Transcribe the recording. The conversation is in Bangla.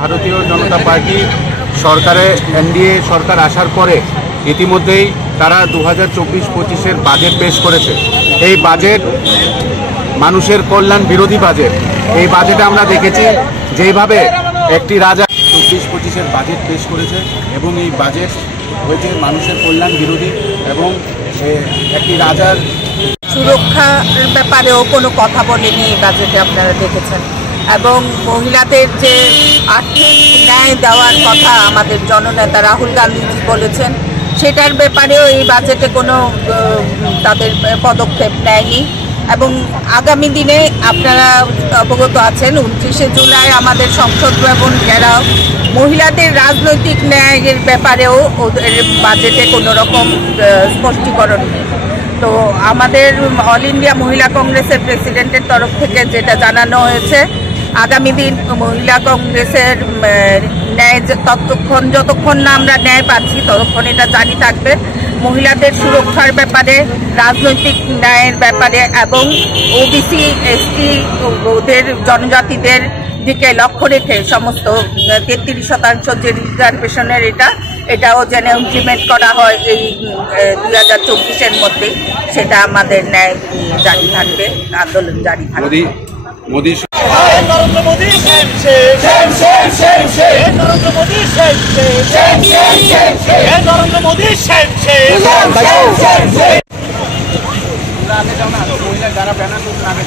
ভারতীয় জনতা পার্টি সরকারে এনডিএ সরকার আসার পরে ইতিমধ্যেই তারা 2024-25-এর বাজেট পেশ করেছে। এই বাজেট মানুষের কল্যাণ বিরোধী বাজেট। এই বাজেটে আমরা দেখেছি যেভাবে একটি রাজা 24-25-এর বাজেট পেশ করেছে এবং এই বাজেট হয়েছে মানুষের কল্যাণ বিরোধী এবং একটি রাজার সুরক্ষার ব্যাপারেও কোনো কথা বলেনি এই বাজেটে, আপনারা দেখেছেন। এবং মহিলাদের যে আর্থিক ন্যায় দেওয়ার কথা আমাদের জননেতা রাহুল গান্ধীজি বলেছেন, সেটার ব্যাপারেও এই বাজেটে কোনো তাদের পদক্ষেপ নেয়নি। এবং আগামী দিনে আপনারা অবগত আছেন 29শে জুলাই আমাদের সংসদ ভবন ঘেরাও, মহিলাদের রাজনৈতিক ন্যায়ের ব্যাপারেও ওদের বাজেটে কোনো রকম স্পষ্টীকরণ নেই। তো আমাদের অল ইন্ডিয়া মহিলা কংগ্রেসের প্রেসিডেন্টের তরফ থেকে যেটা জানানো হয়েছে, আগামী দিন মহিলা কংগ্রেসের ন্যায় যতক্ষণ না আমরা ন্যায় পাচ্ছি ততক্ষণ এটা জারি থাকবে। মহিলাদের সুরক্ষার ব্যাপারে, রাজনৈতিক ন্যায়ের ব্যাপারে এবং ওবিসি এসটি ওদের জনজাতিদের দিকে লক্ষ্য রেখে সমস্ত 33% যে রিজার্ভেশনের এটাও যেন ইমপ্লিমেন্ট করা হয় এই 2024-এর মধ্যে, সেটা আমাদের ন্যায় জারি থাকবে, আন্দোলন জারি থাকবে। মোদী নরেন্দ্র মোদী নরেন্দ্র মোদী নরেন্দ্র মোদী আগে যাও না, মহিলা যারা ব্যানার করছেন আগে